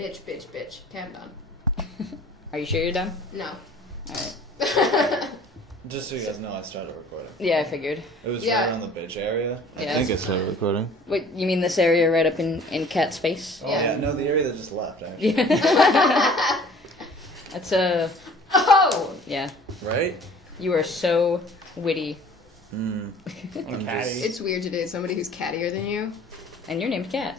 Bitch. Okay, I'm done. Are you sure you're done? No. Alright. Just so you guys know, I started recording. Yeah, I figured. It was right around the bitch area. I think I started recording. Wait, you mean this area right up in Kat's face? Oh, yeah. No, the area that just left, actually. Yeah. That's a... Oh! Yeah. Right? You are so witty. And catty. It's weird to date somebody who's cattier than you. And you're named Kat.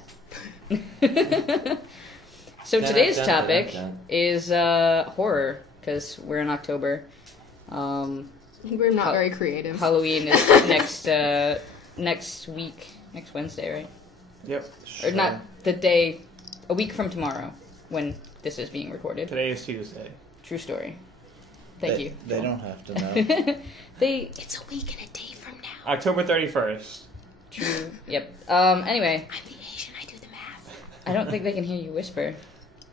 So today's topic is horror, because we're in October. We're not very creative. Halloween is next week, next Wednesday, right? Yep. Or not the day, a week from tomorrow, when this is being recorded. Today is Tuesday. True story. Thank you. They don't have to know. It's a week and a day from now. October 31st. True. Yep. Anyway. I'm the Asian, I do the math. I don't think they can hear you whisper.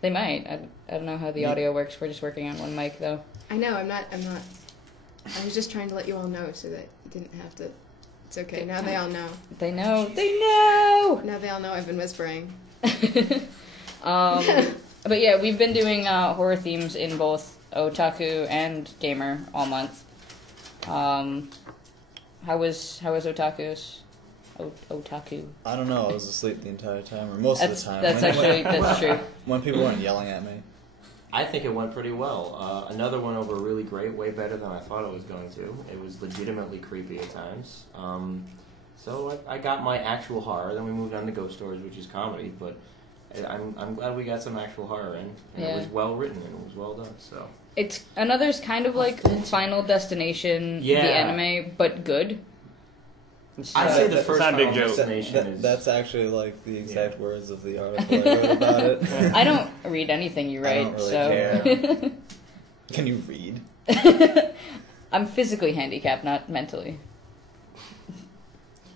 They might. I don't know how the audio works. We're just working on one mic, though. I know, I'm not. I was just trying to let you all know so that you didn't have to. It's okay, now they all know. They know. They know! Now they all know I've been whispering. But yeah, we've been doing horror themes in both Otaku and Gamer all month. How was Otaku's? Otaku. I don't know. I was asleep the entire time, or most of the time. That's true. When people weren't yelling at me. I think it went pretty well. Another one over really great, way better than I thought it was going to. It was legitimately creepy at times. So I got my actual horror. Then we moved on to ghost stories, which is comedy. But I'm glad we got some actual horror in. And it was well written and it was well done. So it's another's kind of like Final Destination, the anime, but good. I'd say the first not a big Final joke. Destination is... That's actually like the exact words of the article I wrote about it. I don't read anything you write, I don't really so... care. Can you read? I'm physically handicapped, not mentally.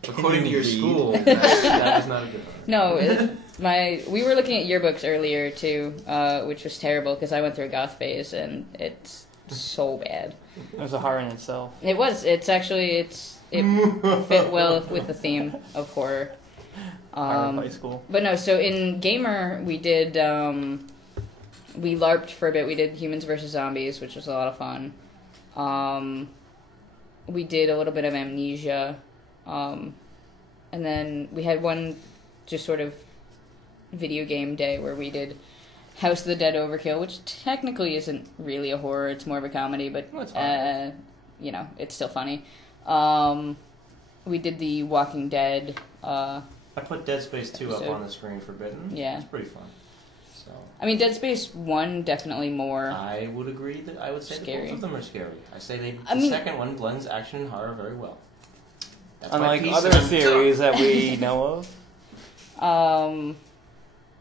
According to your school, that is not a good one. No, we were looking at yearbooks earlier, too, which was terrible, because I went through a goth phase, and it's so bad. It was a horror in itself. It was. It fit well with the theme of horror. High school. But no, so in Gamer, we did, we LARPed for a bit. We did Humans vs. Zombies, which was a lot of fun. We did a little bit of Amnesia. And then we had one just sort of video game day where we did House of the Dead Overkill, which technically isn't really a horror. It's more of a comedy, but, it's still funny. We did the Walking Dead. I put Dead Space 2 episode. up on the screen for Bitten. Yeah. It's pretty fun. So I mean, Dead Space 1 definitely more. I would agree that I would say that both of them are scary. I say the second one blends action and horror very well. That's unlike other series that we know of.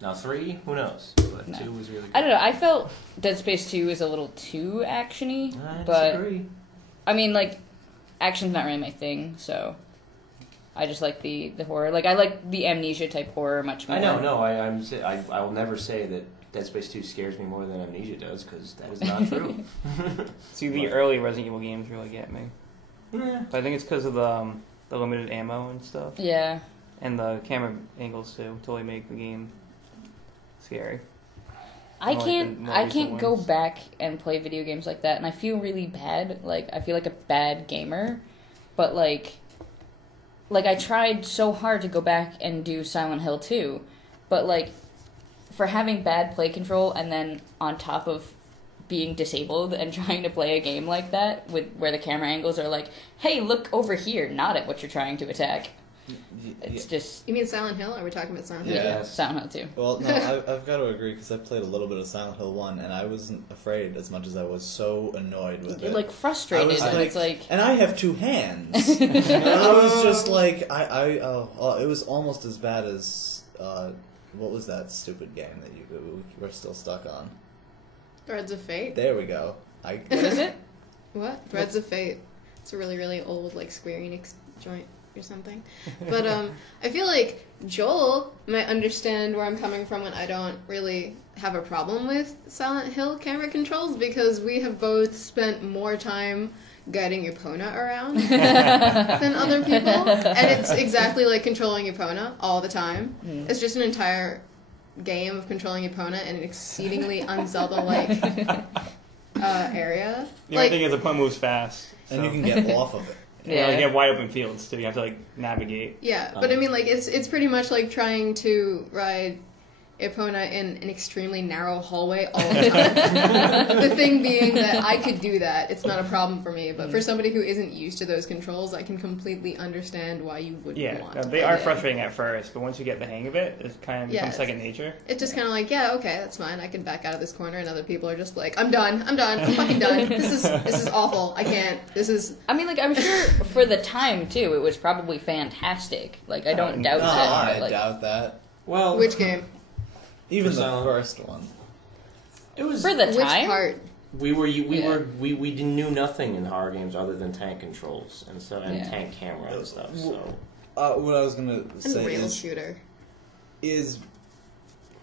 Now 3, who knows? But 2 was really good. I don't know. I felt Dead Space 2 is a little too actiony, I but disagree. I mean, like, action's not really my thing, so I just like the horror. Like, I like the Amnesia type horror much more. I know. No, I will never say that Dead Space 2 scares me more than Amnesia does, because that is not true. See, the early Resident Evil games really get me. Yeah. But I think it's because of the limited ammo and stuff. Yeah. And the camera angles too totally make the game scary. I can't go back and play video games like that, and I feel really bad. Like, I feel like a bad gamer, but like I tried so hard to go back and do Silent Hill 2, but like for having bad play control and then on top of being disabled and trying to play a game like that with where the camera angles are like, hey, look over here, not at what you're trying to attack. It's just... You mean Silent Hill? Are we talking about Silent Hill? Yeah. Silent Hill 2. Well, no, I've got to agree, because I played a little bit of Silent Hill 1, and I wasn't afraid as much as I was so annoyed with You're, it. like, frustrated, and it's like... And I have 2 hands! And I was just like, it was almost as bad as, what was that stupid game that you were still stuck on? Threads of Fate? There we go. What is it? What? Threads of Fate. It's a really, really old, like, Square Enix joint or something. But I feel like Joel might understand where I'm coming from when I don't really have a problem with Silent Hill camera controls, because we have both spent more time guiding Epona around than other people. And it's exactly like controlling Epona all the time. It's just an entire game of controlling Epona in an exceedingly un-Zelda-like area. The only thing is the Epona moves fast. And you can get off of it. Yeah, like you have wide open fields, so you have to like navigate. Yeah, but I mean, like it's pretty much like trying to ride Epona in an extremely narrow hallway all the time. The thing being that I could do that; it's not a problem for me. But for somebody who isn't used to those controls, I can completely understand why you wouldn't want. They are frustrating at first, but once you get the hang of it, it kind of becomes second nature. It's just kind of like, yeah, okay, that's fine. I can back out of this corner, and other people are just like, I'm done, I'm fucking done. This is awful. I can't. This is. I mean, like, I'm sure for the time too, it was probably fantastic. Like, I don't doubt it. I doubt that. Well, which game? Even the first one. It was for the time. Which part? We knew nothing in horror games other than tank controls and tank camera and stuff. So what I was gonna say rail shooter is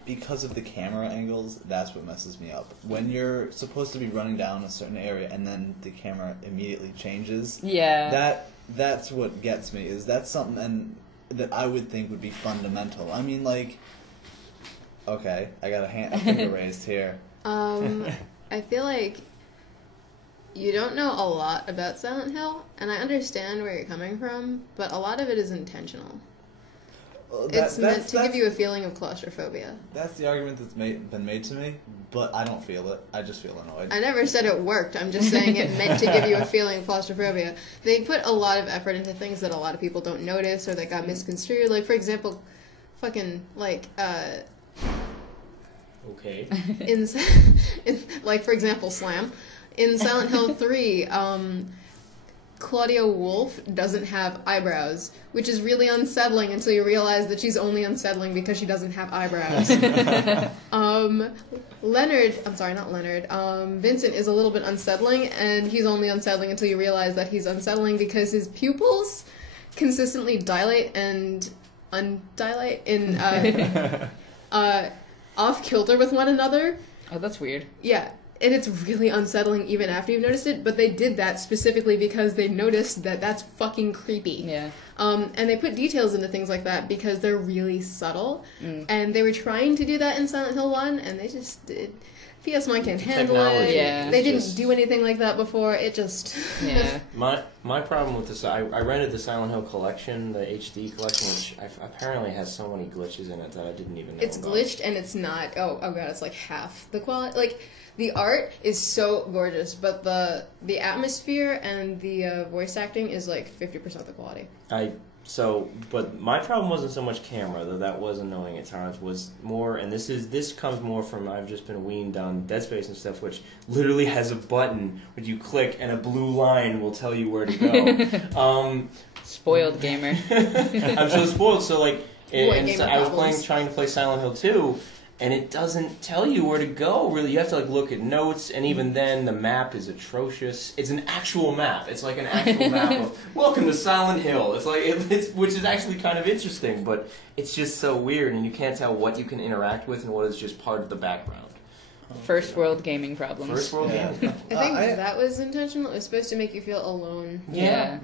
because of the camera angles. That's what messes me up. When you're supposed to be running down a certain area and then the camera immediately changes. Yeah. That's what gets me. Is that something that I would think would be fundamental? I mean, like. Okay, I got a finger raised here. I feel like you don't know a lot about Silent Hill, and I understand where you're coming from, but a lot of it is intentional. It's meant to give you a feeling of claustrophobia. That's the argument that's been made to me, but I don't feel it. I just feel annoyed. I never said it worked. I'm just saying it meant to give you a feeling of claustrophobia. They put a lot of effort into things that a lot of people don't notice or that got misconstrued. Like, for example, fucking, like, okay. Like, for example, Slam. In Silent Hill 3, Claudia Wolf doesn't have eyebrows, which is really unsettling until you realize that she's only unsettling because she doesn't have eyebrows. Vincent is a little bit unsettling, and he's only unsettling until you realize that he's unsettling because his pupils consistently dilate and undilate in off-kilter with one another. Oh, that's weird. Yeah, and it's really unsettling even after you've noticed it, but they did that specifically because they noticed that that's fucking creepy. Yeah. And they put details into things like that because they're really subtle, and they were trying to do that in Silent Hill 1, and they just did. PS1 can't handle it. Yeah. They didn't do anything like that before. It just... Yeah. My problem with this, I rented the Silent Hill collection, the HD collection, which apparently has so many glitches in it that I didn't even know It's about. glitched, and it's not... Oh god, it's like half the quality. Like, the art is so gorgeous, but the atmosphere and the voice acting is like 50% the quality. But my problem wasn't so much camera, though that was annoying at times, was more, and this comes more from, I've just been weaned on Dead Space and stuff, which literally has a button which you click and a blue line will tell you where to go. Spoiled gamer. I'm so spoiled, so like, I was trying to play Silent Hill 2, and it doesn't tell you where to go, really. You have to like look at notes, and even then, the map is atrocious. It's an actual map. It's like an actual map of, welcome to Silent Hill. It's like, which is actually kind of interesting, but it's just so weird, and you can't tell what you can interact with and what is just part of the background. First world gaming problems. First world gaming problems. I think that was intentional. It was supposed to make you feel alone. Yeah.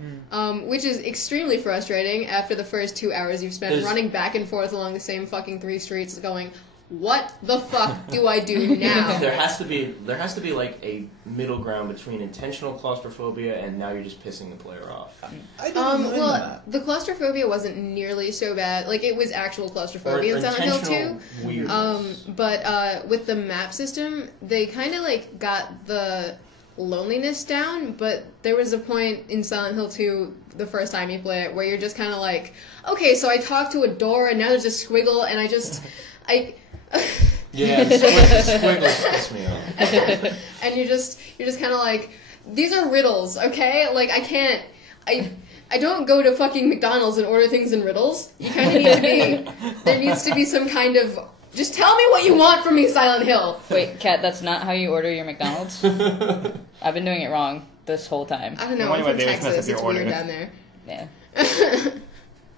Which is extremely frustrating after the first 2 hours you've spent running back and forth along the same fucking 3 streets going... What the fuck do I do now? There has to be like a middle ground between intentional claustrophobia and now you're just pissing the player off. I didn't mind that. The claustrophobia wasn't nearly so bad. Like, it was actual claustrophobia in Silent Hill 2. Weirdness. But with the map system, they kind of like got the loneliness down, but there was a point in Silent Hill 2 the first time you play it where you're just kind of like, okay, so I talked to a door and now there's a squiggle and Yeah, the squiggles piss me off. And you're just kind of like, these are riddles, okay? Like, I don't go to fucking McDonald's and order things in riddles. You kind of need to be, there needs to be some kind of, just tell me what you want from me, Silent Hill. Wait, Kat, that's not how you order your McDonald's? I've been doing it wrong this whole time. I don't know, I'm from Texas, it's weird down there. Yeah.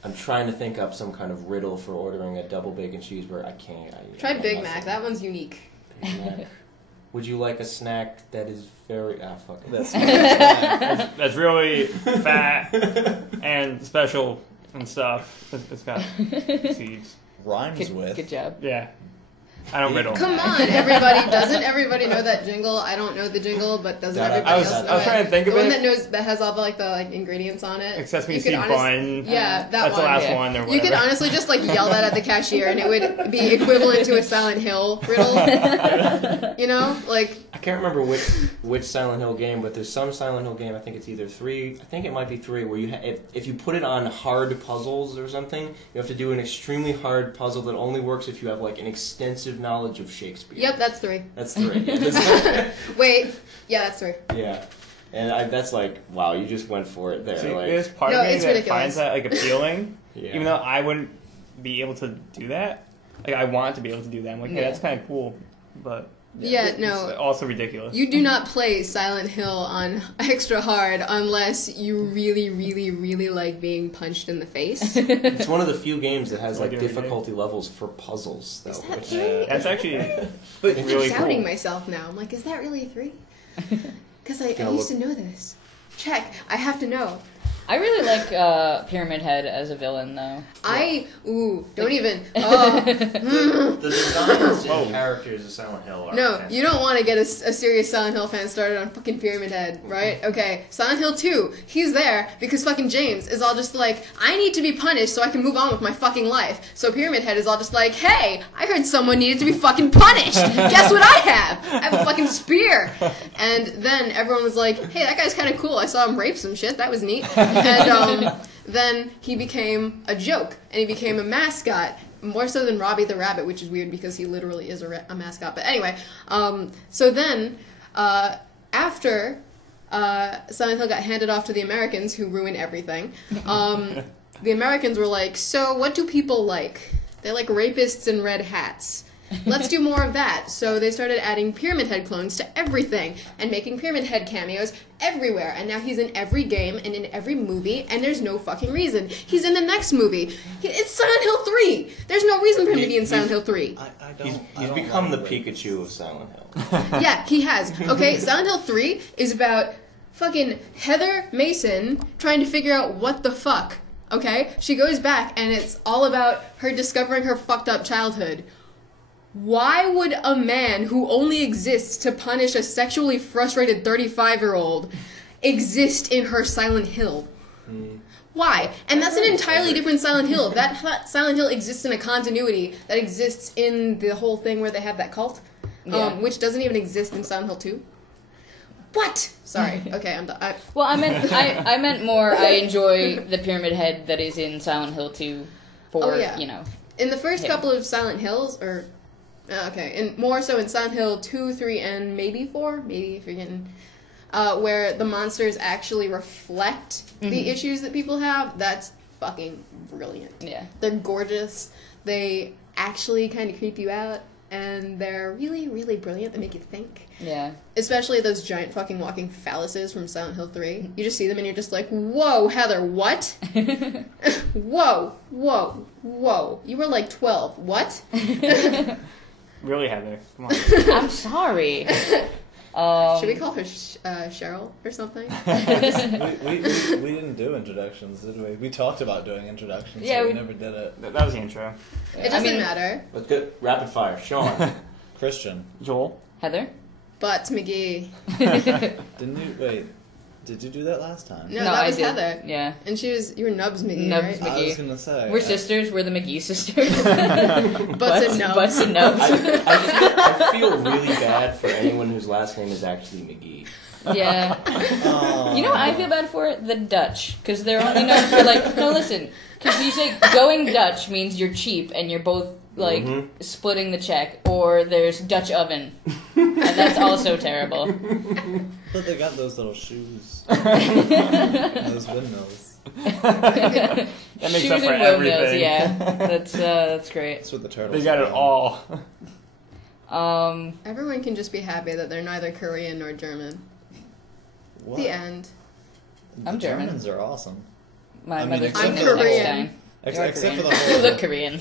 I'm trying to think up some kind of riddle for ordering a double bacon cheeseburger. I can't. Try Big Mac. That one's unique. Big Mac. Would you like a snack that is very... fuck it. That's really fat and special and stuff. It's got seeds. Rhymes with. Good job. Yeah. I don't riddle. Come on, everybody! Doesn't everybody know that jingle? I don't know the jingle, but doesn't everybody I was else know trying to think the of one it. that has all the ingredients on it. Like Sesame You could Seed honest- Bun. Yeah, that That's one. the last Yeah. one or whatever. You could honestly just yell that at the cashier, and it would be equivalent to a Silent Hill riddle. You know, I can't remember which Silent Hill game, but there's some Silent Hill game. I think it's either 3. I think it might be 3, where you if you put it on hard puzzles or something, you have to do an extremely hard puzzle that only works if you have an extensive knowledge of Shakespeare. yep, that's 3. That's 3. Wait, yeah, that's 3. Yeah, and that's wow, you just went for it there. See, there's part No, of me it's that ridiculous. finds that appealing, Yeah. even though I wouldn't be able to do that. I want to be able to do that. I'm like, hey, Yeah. that's kind of cool, but Yeah, it's no. also ridiculous. You do not play Silent Hill on extra hard unless you really, really, really like being punched in the face. It's one of the few games that has Like every day. difficulty levels for puzzles, though. Is that which- three? That's actually But I'm really doubting cool. myself now. I'm like, is that really 3? Because I Gonna used to know this. Check. I have to know. I really like Pyramid Head as a villain, though. Don't even. Oh. The designs Whoa. and characters of Silent Hill are No, fantastic. you don't want to get a serious Silent Hill fan started on fucking Pyramid Head, right? Okay, Silent Hill 2, he's there because fucking James is all just like, I need to be punished so I can move on with my fucking life. So Pyramid Head is all just like, hey, I heard someone needed to be fucking punished. Guess what I have? I have a fucking spear. And then everyone was like, hey, that guy's kind of cool. I saw him rape some shit. That was neat. And then he became a joke, and he became a mascot. More so than Robbie the Rabbit, which is weird because he literally is a mascot. But anyway, so then after Silent Hill got handed off to the Americans, who ruined everything, the Americans were like, so what do people like? They like rapists and red hats. Let's do more of that. So they started adding Pyramid Head clones to everything and making Pyramid Head cameos everywhere. And now he's in every game and in every movie, and there's no fucking reason. He's in the next movie. It's Silent Hill 3. There's no reason for him to be in Silent Hill 3. I don't. He's I don't become the like Pikachu of Silent Hill. Yeah, he has. Okay, Silent Hill 3 is about fucking Heather Mason trying to figure out what the fuck. Okay? She goes back, and it's all about her discovering her fucked up childhood. Why would a man who only exists to punish a sexually frustrated 35-year-old exist in her Silent Hill? Why? And that's an entirely different Silent Hill. That Silent Hill exists in a continuity that exists in the whole thing where they have that cult, Yeah. which doesn't even exist in Silent Hill 2. What? Sorry. Okay, I'm done. Well, I meant more. I enjoy the Pyramid Head that is in Silent Hill 2 for Oh, yeah. In the first Yeah. couple of Silent Hills, and more so in Silent Hill 2, 3, and maybe 4, maybe if you're getting, where the monsters actually reflect the issues that people have, that's fucking brilliant. Yeah. They're gorgeous, they actually kind of creep you out, and they're really, really brilliant. They make you think. Yeah. Especially those giant fucking walking phalluses from Silent Hill 3. You just see them and you're just like, whoa, Heather, what? Whoa, whoa, whoa. You were like 12. What? Really, Heather. Come on. I'm sorry. Should we call her Cheryl or something? we didn't do introductions, did we? We talked about doing introductions, Yeah, but we we- never did it. That was the intro. It doesn't matter. Let's go rapid fire. Sean. Christian, Joel. Heather? But McGee. didn't you wait? Did you do that last time? No, that I was did. Heather. Yeah. And you were Nubs McGee, Nubs right? I was McGee. gonna say We're sisters. We're the McGee sisters. Butts and Nubs. Butts and Nubs. I feel really bad for anyone whose last name is actually McGee. Yeah. Oh. You know what I feel bad for? The Dutch. Because they're only known for, no, listen. Because you say going Dutch means you're cheap and you're both, splitting the check. Or there's Dutch oven. And that's also terrible. But they got those little shoes. And those windmills. That makes Shoes up for and windmills, everything. yeah. That's great. That's what the turtles. They got it all. Everyone can just be happy that they're neither Korean nor German. What? The end. The I'm German. Germans are awesome. My I mean, mother's except I'm for the whole- Korean. Except for the You look whole, Korean.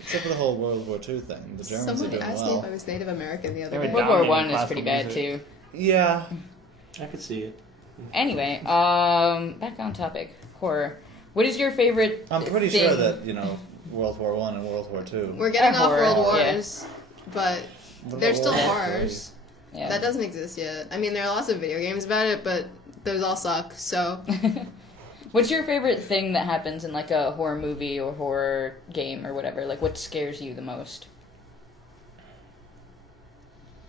except for the whole World War II thing. The Germans Someone are doing asked me if I well. was Native American the They other were day. World War dominating One is pretty classical bad music. too. Yeah. I could see it. Anyway, back on topic. Horror. What is your favorite I'm pretty thing? sure that World War I and World War II. We're getting off Horror, World yeah. Wars. but they're still horrors. Yeah. That doesn't exist yet. I mean, there are lots of video games about it, but those all suck, so... What's your favorite thing that happens in, like, a horror movie or horror game or whatever? Like, what scares you the most?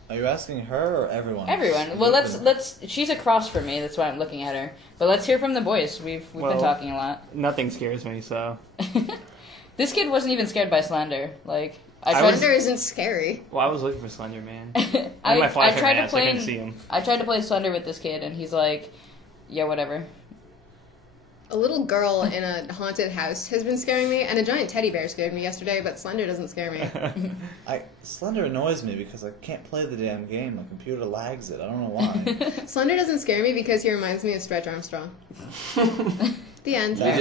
Are you asking her or everyone? Everyone. Well, let's. She's across from me. That's why I'm looking at her. But let's hear from the boys. We've been talking a lot. Nothing scares me, so. This kid wasn't even scared by Slender. Like, Slender isn't scary. Well, I was looking for Slender Man. I tried to play. I couldn't see him. I tried to play Slender with this kid, and he's like, "Yeah, whatever." A little girl in a haunted house has been scaring me, and a giant teddy bear scared me yesterday, but Slender doesn't scare me. Slender annoys me because I can't play the damn game. My computer lags it. I don't know why. Slender doesn't scare me because he reminds me of Stretch Armstrong. The end. Have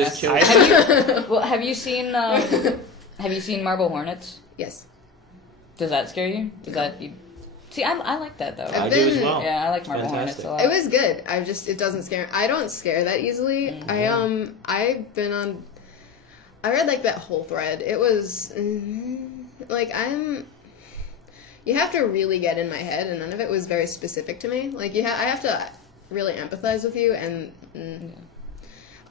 you seen Marble Hornets? Yes. Does that scare you? See, I like that though. I do as well. Yeah, I like Marble Hornets a lot. It was good. It doesn't scare me. I don't scare that easily. Mm-hmm. I read like that whole thread. It was like you have to really get in my head, and none of it was very specific to me. Like I have to really empathize with you, and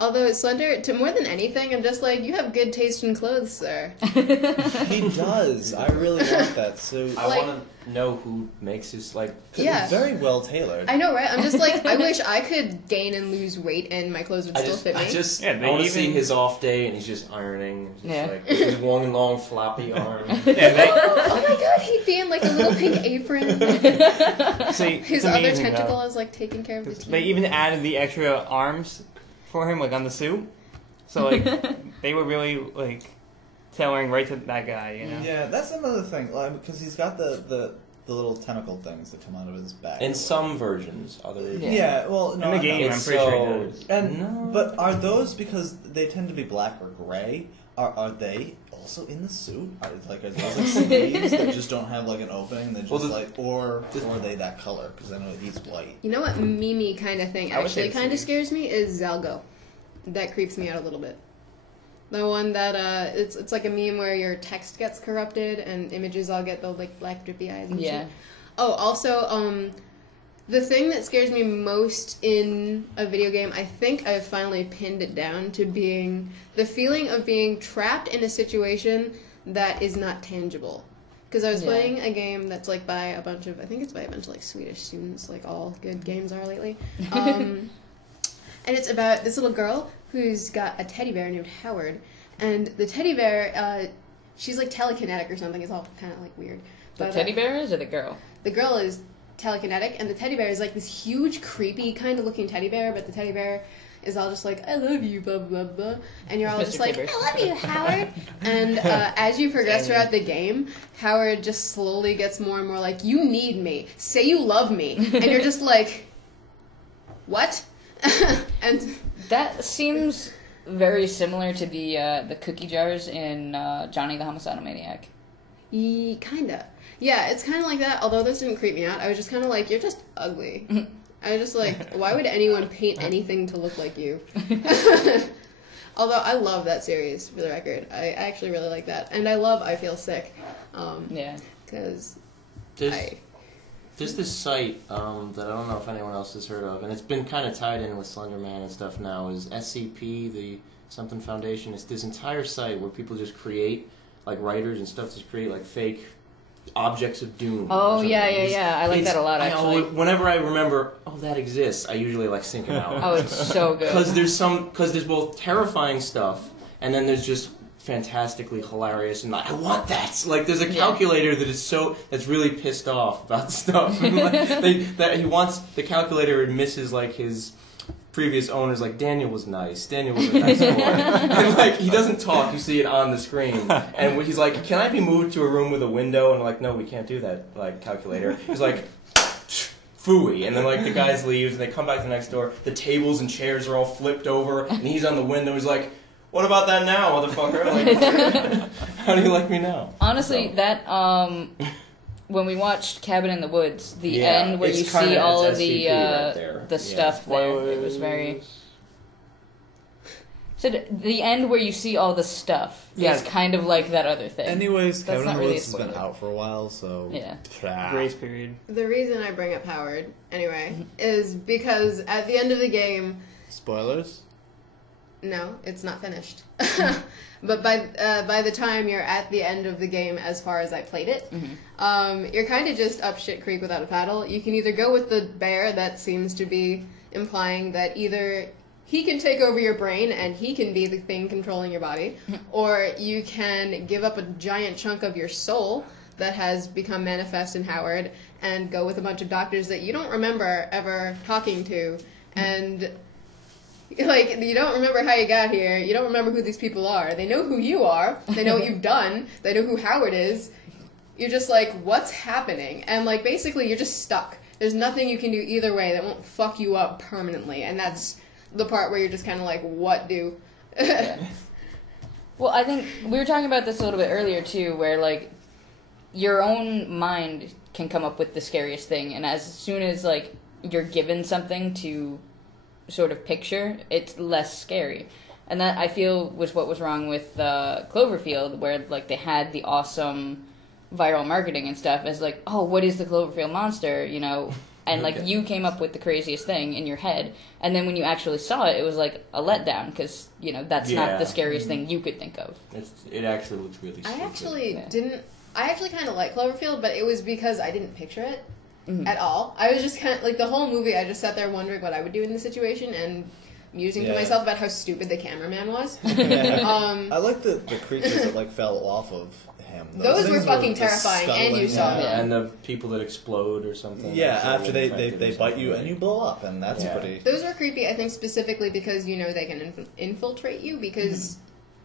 although Slender, to more than anything, I'm just like, you have good taste in clothes, sir. He does. I really want that suit. I want to know who makes his, like... Yeah. It's very well tailored. I know, right? I'm just like, I wish I could gain and lose weight and my clothes would still fit me. I want to see his off day and he's just ironing. Like, with his long, floppy arm. Oh my god, he'd be in like a little pink apron. See, his other tentacle is like taking care of the teeth. They even added the extra arms for him, like on the suit. So like, they were really like tailoring right to that guy, you know. Yeah, that's another thing, because he's got the little tentacle things that come out of his back. In some versions, well, no, in the game, I'm pretty sure it does. But are those because they tend to be black or gray? Are they also in the suit? Are those like sleeves that just don't have like an opening? That just or are they that color? Because I know he's white. You know what Mimi kind of thing actually kind of scares me is Zalgo. That creeps me out a little bit. The one that it's like a meme where your text gets corrupted and images all get the like black drippy eyes and shit. Oh, also the thing that scares me most in a video game, I think I've finally pinned it down to being the feeling of being trapped in a situation that is not tangible. Because I was playing a game that's like by a bunch of, I think it's by a bunch of like Swedish students, like all good games are lately. And it's about this little girl who's got a teddy bear named Howard. And the teddy bear, she's like telekinetic or something. It's all kind of like weird. The teddy bear is, or the girl? The girl is telekinetic, and the teddy bear is like this huge, creepy kind of looking teddy bear, but the teddy bear is all just like, I love you, blah, blah, blah. And you're all just like, I love you, Howard. And as you progress throughout the game, Howard just slowly gets more and more like, you need me. Say you love me. And you're just like, what? And that seems very similar to the cookie jars in Johnny the Homicidal Maniac. Kinda. Yeah, it's kind of like that, although this didn't creep me out. I was just kind of like, you're just ugly. I was just like, why would anyone paint anything to look like you? Although I love that series, for the record. I actually really like that. And I love I Feel Sick. Because There's this site that I don't know if anyone else has heard of, and it's been kind of tied in with Slender Man and stuff now, is SCP, the something foundation. It's this entire site where people just create, like writers and stuff, just create like fake objects of doom. Oh, yeah. I like that a lot, actually. Whenever I remember, that exists, I usually like sync them out. Oh, it's so good. Because there's both terrifying stuff, and then there's just fantastically hilarious, and like, I want that. Like, there's a calculator that's really pissed off about stuff. And, like, the calculator misses like his previous owners, like, Daniel was nice. Daniel was a nice boy. And, like, he doesn't talk. You see it on the screen. And he's like, can I be moved to a room with a window? And I'm like, no, we can't do that, like, calculator. He's like, phooey. And then, like, the guys leave, and they come back to the next door. The tables and chairs are all flipped over, and he's on the window. He's like, what about that now, motherfucker? Like, how do you like me now? Honestly, that, when we watched Cabin in the Woods, the end where you see all of the stuff there, it was very... So the end where you see all the stuff is kind of like that other thing. Anyways, That's Kevin not and really a Willis has been spoiler. out for a while, so Yeah. Grace period. The reason I bring up Howard, anyway, is because at the end of the game, Spoilers. no, it's not finished. But by the time you're at the end of the game, as far as I played it, you're kind of just up shit creek without a paddle. You can either go with the bear that seems to be implying that either he can take over your brain and he can be the thing controlling your body, or you can give up a giant chunk of your soul that has become manifest in Howard and go with a bunch of doctors that you don't remember ever talking to, and like, you don't remember how you got here, you don't remember who these people are. They know who you are, they know what you've done, they know who Howard is. You're just like, what's happening? And like, basically you're just stuck. There's nothing you can do either way that won't fuck you up permanently, and that's the part where you're just kind of like, what do? Well, I think we were talking about this a little bit earlier too, where like your own mind can come up with the scariest thing, and as soon as like you're given something to sort of picture, it's less scary. And that, I feel, was what was wrong with Cloverfield, where like they had the awesome viral marketing and stuff as like, oh, what is the Cloverfield monster, you know? And like you came up with the craziest thing in your head, and then when you actually saw it, it was like a letdown, because you know that's not the scariest thing you could think of. It actually looks really stupid. I actually kind of like Cloverfield, but it was because I didn't picture it at all. I was just kind of, like, the whole movie, I just sat there wondering what I would do in the situation, and musing to myself about how stupid the cameraman was. I like the creatures that like fell off of him. Those were fucking terrifying, and you saw them. And the people that explode or something. Yeah, after they bite you and you blow up, and that's pretty... Those were creepy, I think, specifically because, you know, they can infiltrate you, because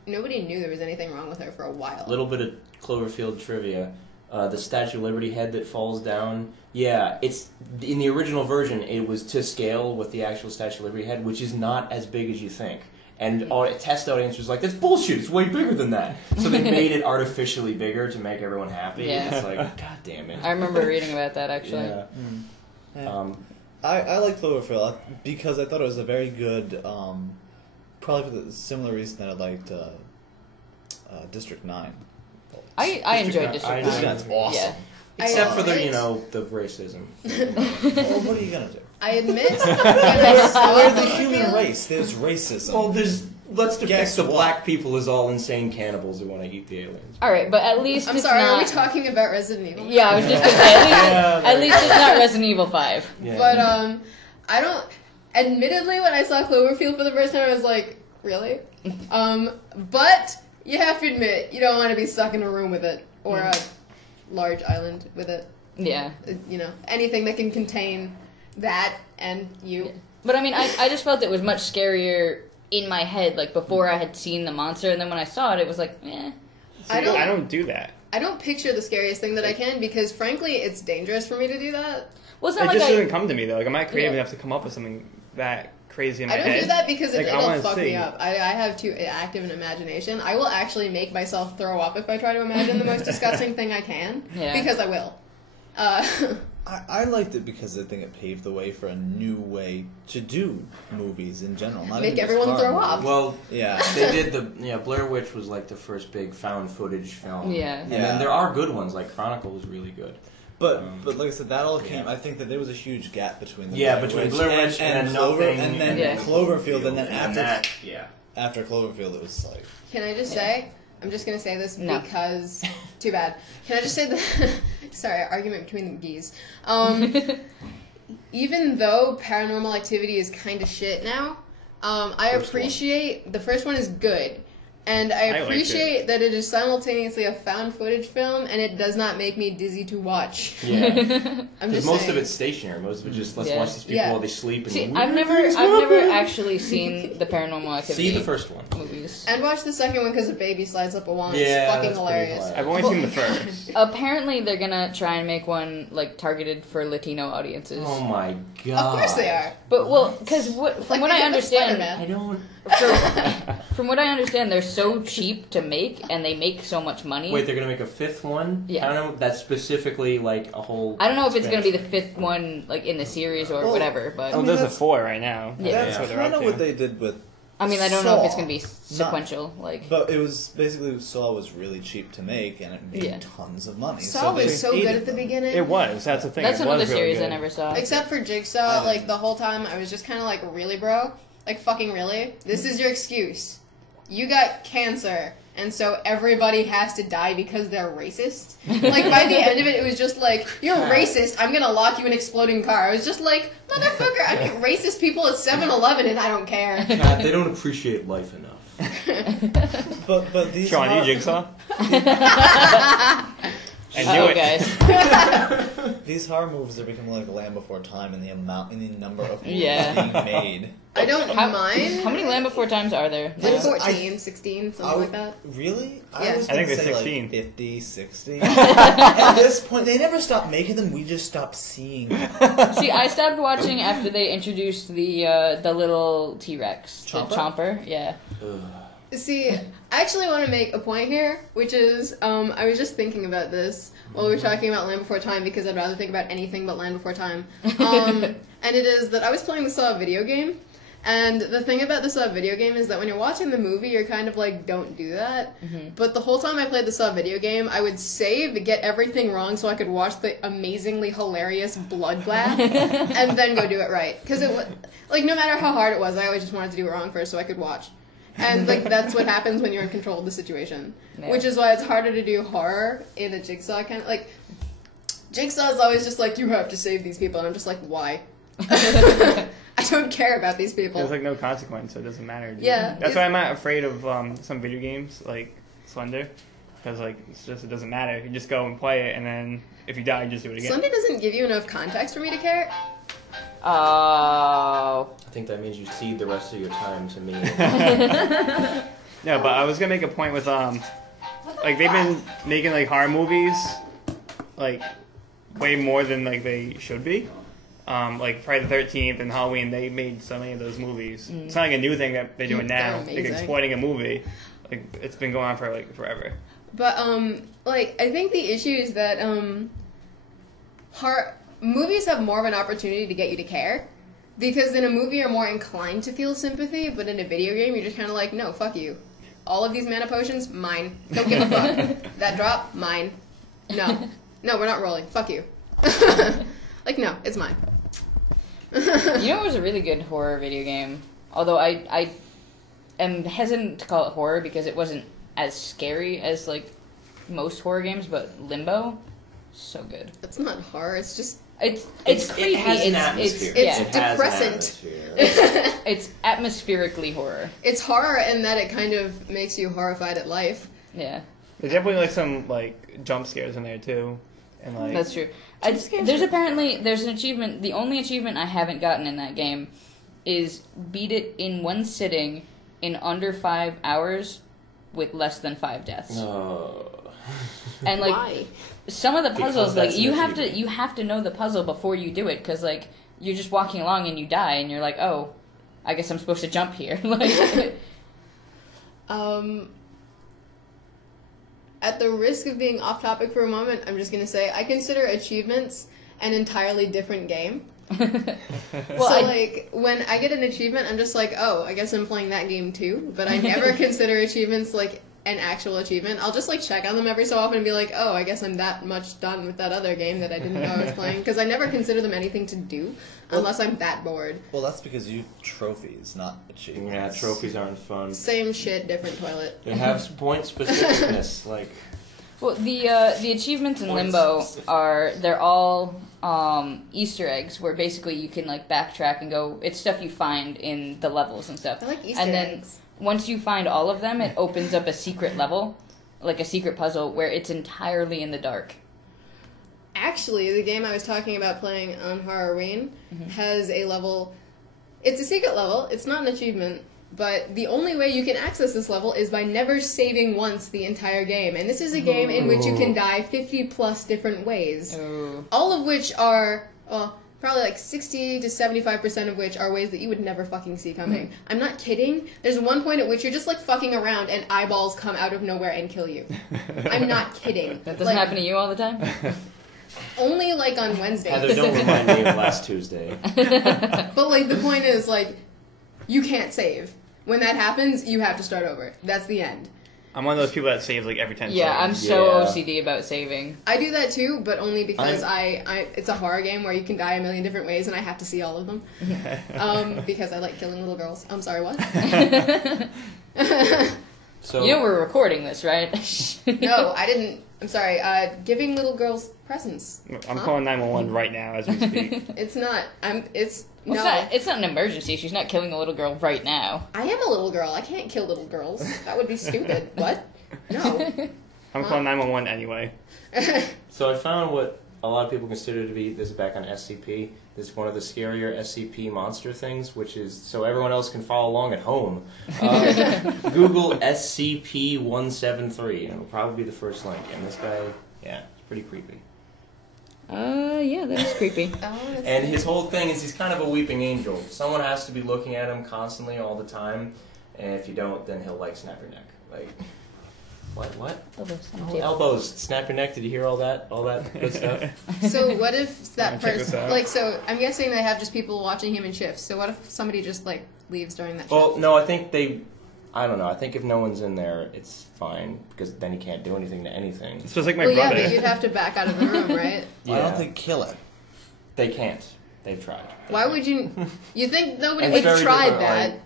nobody knew there was anything wrong with her for a while. A little bit of Cloverfield trivia. The Statue of Liberty head that falls down, it's in the original version, it was to scale with the actual Statue of Liberty head, which is not as big as you think. And test audience was like, that's bullshit, it's way bigger than that. So they made it artificially bigger to make everyone happy. Yeah. It's like, god damn it. I remember reading about that, actually. I like Cloverfield because I thought it was a very good, probably for the similar reason that I liked District 9. I enjoyed District 9. District 9's awesome. Yeah. Except for the, the racism. Well, what are you gonna do? I admit, when I saw We're the human race. There's racism. Well, let's depict Guess the what? black people as all insane cannibals who want to eat the aliens. Alright, but at least I'm it's sorry, not... are we talking about Resident Evil? Yeah, I was just gonna say, at least it's not Resident Evil 5. Yeah. But, I don't... Admittedly, when I saw Cloverfield for the first time, I was like, really? But you have to admit, you don't want to be stuck in a room with it, or a large island with it. Yeah. You know, anything that can contain that and you. Yeah. But I mean, I just felt it was much scarier in my head, like before I had seen the monster, and then when I saw it, it was like, eh. I don't do that. I don't picture the scariest thing that I can, because frankly, it's dangerous for me to do that. Well, it's It not just like doesn't come to me, though. Like, I'm not creative Yeah. enough to come up with something that crazy in my I don't head. do that because Like, I it'll wanna fuck see. me up. I have too active an imagination. I will actually make myself throw up if I try to imagine the most disgusting thing I can, because I will. I liked it because I think it paved the way for a new way to do movies in general. Not Make even just everyone horror throw movies. up. Well, Yeah. they did Blair Witch was like the first big found footage film. Yeah. And then there are good ones, like Chronicle was really good. But like I said, that all came. I think that there was a huge gap between the between Blair Witch and Clover, nothing, and then Yeah. Cloverfield, and then that, after Cloverfield, it was like Can I just say, I'm just going to say this No. because, too bad. Can I just say that, sorry, argument between the geese. Even though Paranormal Activity is kind of shit now, I appreciate, the first one is good. And I liked appreciate that it is simultaneously a found footage film, and it does not make me dizzy to watch. Yeah. I'm Because just most saying. of it's stationary. Most of it just let's Yeah. watch these people Yeah. while they sleep. And See, weird I've never things happen. actually seen the Paranormal Activity See the first one. movies. And watch the second one because a baby slides up a wall, and Yeah, it's fucking that's pretty hilarious. hilarious. I've only seen the first. Apparently, they're gonna try and make one like targeted for Latino audiences. Oh my god. Of course they are. But because from Like what they I did with understand, Spider-Man. I don't. from what I understand, they're so cheap to make, and they make so much money. Wait, they're gonna make a fifth one? Yeah. I don't know. That's specifically like a whole. I don't know if it's gonna be the expansion. fifth one, like in the series or Well, whatever. But Oh, there's a 4 right now. Yeah. that's what they're kind up of to. what they did with I mean, I don't know if it's going to be sequential. But it was basically Saw was really cheap to make, and it made tons of money. Saw was so good at the beginning. It was. That's the thing. That's another really series good. I never saw. Except for Jigsaw, like the whole time I was just kind of like, really, bro? Like, fucking really? This is your excuse. You got cancer, and so everybody has to die because they're racist? Like, by the end of it, it was just like, you're racist, I'm gonna lock you in an exploding car. I was just like, motherfucker, I meet racist people at 7-Eleven and I don't care. They don't appreciate life enough. But these Sean, you Jigsaw? And Uh-oh, guys. These horror movies are becoming like Land Before Time in the number of movies Yeah. being made. I don't mind. How many Land Before Times are there? Like 14, 16, something like that. Really? Yeah. Was I think gonna they're say 16. Like 50, 60. At this point, they never stopped making them. We just stopped seeing them. See, I stopped watching after they introduced the little T-Rex. Chomper? The Chomper, yeah. See, I actually want to make a point here, which is, I was just thinking about this while we were talking about Land Before Time, because I'd rather think about anything but Land Before Time. And it is that I was playing the Saw video game, and the thing about the Saw video game is that when you're watching the movie, you're kind of like, don't do that. But the whole time I played the Saw video game, I would save, get everything wrong so I could watch the amazingly hilarious blood bath, and then go do it right. Because it was, like, no matter how hard it was, I always just wanted to do it wrong first so I could watch. And, like, that's what happens when you're in control of the situation. Yeah. Which is why it's harder to do horror in a Jigsaw kind of, like, Jigsaw is always just like, you have to save these people, and I'm just like, why? I don't care about these people. There's, like, no consequence, so it doesn't matter. Yeah. That's why I'm not afraid of some video games, like Slender, because, like, it doesn't matter. You just go and play it, and then if you die, you just do it again. Slender doesn't give you enough context for me to care. Oh. I think that means you cede the rest of your time to me. No, but I was gonna make a point with like they've been making like horror movies, like way more than like they should be. Like Friday the 13th and Halloween, they made so many of those movies. It's not like a new thing that they're doing now, like exploiting a movie. Like it's been going on for like forever. But like I think the issue is that movies have more of an opportunity to get you to care. Because in a movie, you're more inclined to feel sympathy, but in a video game, you're just kind of like, no, fuck you. All of these mana potions, mine. Don't give a fuck. That drop, mine. No. No, we're not rolling. Fuck you. Like, no, it's mine. You know what was a really good horror video game? Although I am hesitant to call it horror because it wasn't as scary as, like, most horror games, but Limbo, so good. It's not horror, it's just... It's creepy. It has an atmosphere. It's It has an depressant. atmosphere. It's atmospherically horror. It's horror in that it kind of makes you horrified at life. Yeah. There's definitely like some like jump scares in there too, and like That's true. There's an achievement. The only achievement I haven't gotten in that game is beat it in one sitting in under 5 hours with less than 5 deaths. Oh. And like Why? some of the puzzles, Because like that's you an have to achievement. know the puzzle before you do it, because like you're just walking along and you die and you're like, oh, I guess I'm supposed to jump here. Like, At the risk of being off topic for a moment, I'm just gonna say I consider achievements an entirely different game. Like when I get an achievement, I'm just like, oh, I guess I'm playing that game too. But I never consider achievements like an actual achievement. I'll just like check on them every so often and be like, oh, I guess I'm that much done with that other game that I didn't know I was playing, because I never consider them anything to do unless I'm that bored. Well, that's because you trophies, not achievements. Yeah, trophies aren't fun. Same shit, different toilet. They have point specificness, like. well, the achievements in Limbo they're all Easter eggs, where basically you can like backtrack and go. It's stuff you find in the levels and stuff. I like Easter and then eggs. Once you find all of them, it opens up a secret level, like a secret puzzle, where it's entirely in the dark. Actually, the game I was talking about playing on Halloween has a level. It's a secret level. It's not an achievement. But the only way you can access this level is by never saving once the entire game. And this is a game in which you can die 50 plus different ways. Oh. All of which are, probably like 60 to 75% of which are ways that you would never fucking see coming. I'm not kidding. There's one point at which you're just like fucking around and eyeballs come out of nowhere and kill you. I'm not kidding. That doesn't happen to you all the time? Only like on Wednesdays. Heather, don't remind me of last Tuesday. But like the point is like, you can't save. When that happens, you have to start over. That's the end. I'm one of those people that saves like every 10 Yeah, I'm seconds. so OCD about saving. I do that too, but only because it's a horror game where you can die a million different ways, and I have to see all of them. Because I like killing little girls. I'm sorry, what? So You know we're recording this, right? No, I didn't. I'm sorry. Giving little girls presents. I'm calling 911 right now as we speak. It's not. No. It's not an emergency. She's not killing a little girl right now. I am a little girl. I can't kill little girls. That would be stupid. What? No. I'm calling 911 anyway. So I found what a lot of people consider to be, this is back on SCP, this is one of the scarier SCP monster things, which is, so everyone else can follow along at home. Google SCP-173, and it'll probably be the first link. And this guy, yeah, it's pretty creepy. Yeah, that is creepy. And his whole thing is he's kind of a weeping angel. Someone has to be looking at him constantly all the time, and if you don't, then he'll, like, snap your neck. Like, what? Elbows, snap your neck. Did you hear all that good stuff? So what if that Check this person, out. like, so I'm guessing they have just people watching him in shifts. So what if somebody just, like, leaves during that Well, shift? no, I think I don't know. I think if no one's in there, it's fine, because then he can't do anything to anything. It's just like my Well, yeah, brother. but you'd have to back out of the room, right? I don't think kill it. They can't. They've tried. Why would you? You think nobody It's would very try different, that? like-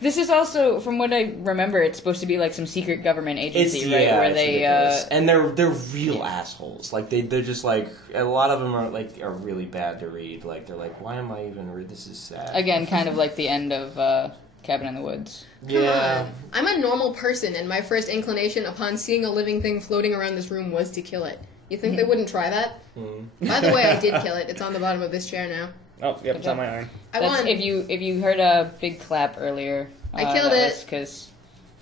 This is also, from what I remember, it's supposed to be like some secret government agency, right? Yeah, Where it's they, ridiculous. And they're real assholes. Like they're just like, a lot of them are really bad to read. Like they're like, why am I even read? This is sad. again, kind of like the end of Cabin in the Woods. Come on. I'm a normal person, and my first inclination upon seeing a living thing floating around this room was to kill it. You think they wouldn't try that? By the way, I did kill it. It's on the bottom of this chair now. Oh, yep, it's on my arm. I That's, won. if you heard a big clap earlier, I killed it. because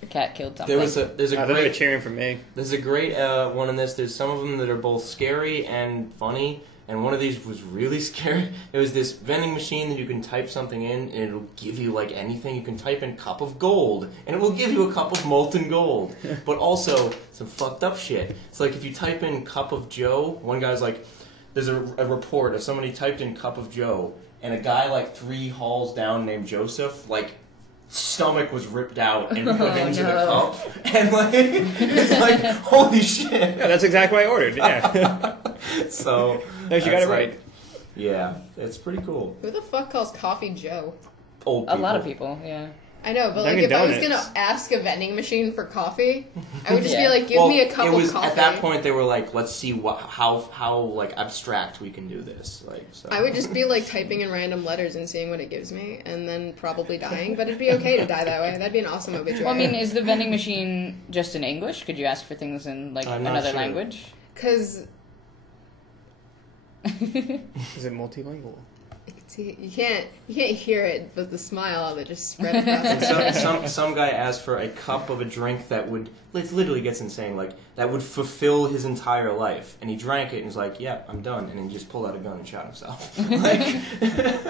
your cat killed something. There's a They're great cheering for me. There's a great one in this. There's some of them that are both scary and funny, and one of these was really scary. It was this vending machine that you can type something in, and it'll give you, like, anything. You can type in cup of gold, and it will give you a cup of molten gold. But also, some fucked up shit. It's like if you type in cup of Joe, one guy's like, there's a report of somebody typed in cup of Joe, and a guy, like, 3 halls down named Joseph, like, stomach was ripped out and put into the cup, and like it's like holy shit. Yeah, that's exactly what I ordered. Yeah. So No, you got that's it right. like- yeah, it's pretty cool. Who the fuck calls coffee Joe? Old a people. lot of people, yeah. I know, but like Dunkin' if I was Donuts. gonna ask a vending machine for coffee, I would just be Yeah. like, "Give me a cup it was, of coffee." At that point, they were like, "Let's see how like abstract we can do this." Like, so. I would just be like typing in random letters and seeing what it gives me, and then probably dying. But it'd be okay to die that way. That'd be an awesome obituary. Well, I mean, is the vending machine just in English? Could you ask for things in like I'm not another sure. language? because Is it multilingual? you can't hear it, but the smile that just spread across. And some guy asked for a cup of a drink that would, it literally gets insane, like, that would fulfill his entire life. And he drank it and was like, yeah, I'm done. And then he just pulled out a gun and shot himself. Like,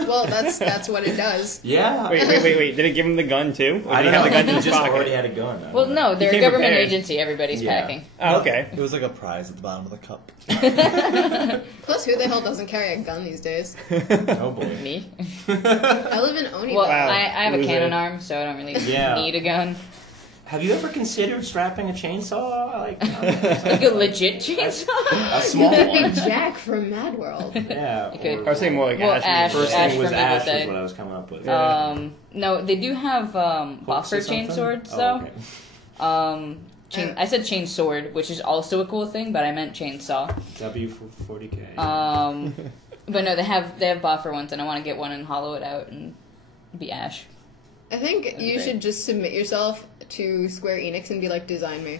Well, that's what it does. yeah. Wait. Did it give him the gun too? Or I did don't he know. have the gun in He his just pocket? already had a gun. I Well, don't know. no, they're a came government prepared. agency. Everybody's Yeah. packing. Oh, okay. It was like a prize at the bottom of the cup. Plus, who the hell doesn't carry a gun these days? Oh boy. Me? I live in Oni. Well, Wow. I have a Loser. cannon arm, so I don't really Yeah. need a gun. Have you ever considered strapping a chainsaw? Like Like a legit chainsaw? a small That would be one. Jack from Mad World. Yeah. You could- I was saying more like Well, Ash. Ash- First Ash thing was from Ash Evil was Dead. what I was coming up with. No, they do have Hooks buffer or something? chainswords Oh, though. okay. I said chainsword, which is also a cool thing, but I meant chainsaw. W40K. But no, they have buffer ones, and I want to get one and hollow it out and be Ash. I think That'd be you great. should just submit yourself to Square Enix and be like, design me.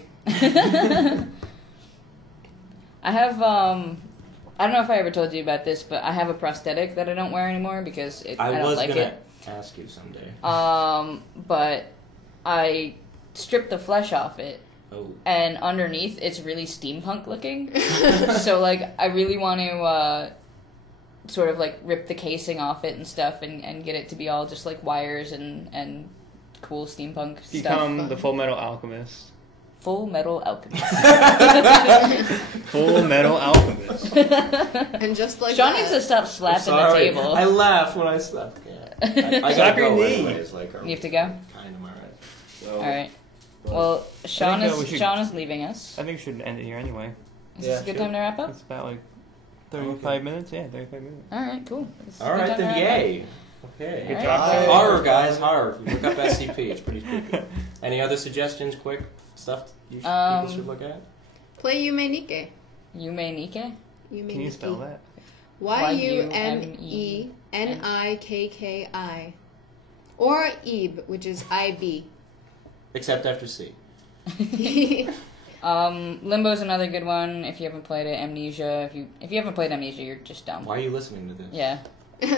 I have I don't know if I ever told you about this, but I have a prosthetic that I don't wear anymore because I I don't was like gonna it. ask you someday. But I stripped the flesh off it, Oh. and underneath it's really steampunk looking. So like I really want to sort of like rip the casing off it and stuff and get it to be all just like wires and cool steampunk Become stuff. the Full Metal Alchemist. Full Metal Alchemist. Full Metal Alchemist. And just like Sean that, needs to stop slapping Sorry. the table. I laugh when I slap. Yeah. I Slap gotta your go knee. anyways. Like, You have to go? Kind of, alright. So, All right. but- Well, Sean think, we is should- Sean is leaving us. I think we should end it here anyway. Is this a good time to wrap up? It's about like Okay. 35 minutes. Yeah, 35 minutes. All right, cool. This is a All good right, time to then, wrap up. yay. Okay. Good job. Bye. Horror, guys, horror. Look up SCP. It's pretty spooky. Any other suggestions? Quick stuff people should look at. Play Yume Nikki. Yume Nikki? Yume Can you spell that? Yumenikki. Or Ib, which is IB. Except after C. Limbo's another good one. If you haven't played it, Amnesia. If you haven't played Amnesia, you're just dumb. Why are you listening to this? Yeah.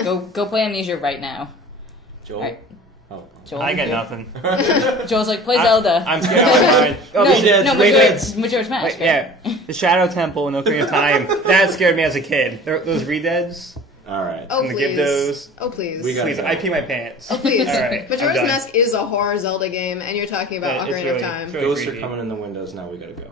Go play Amnesia right now. Joel? Alright. Oh. Joel, I got nothing. Joel's like, play Zelda. I'm scared out of my mind. Oh, no, wait, Majora's Mask. Wait, yeah, the Shadow Temple in Ocarina of Time. That scared me as a kid. Those redeads. All right. Oh, I'm gonna please. give those. Oh, please. We got- Please, I pee my pants. Oh, please. All right, Majora's I'm done. Mask is a horror Zelda game, and you're talking about Yeah, it's Ocarina really- of Time. it's really Ghosts are creepy. coming in the windows. Now we gotta go.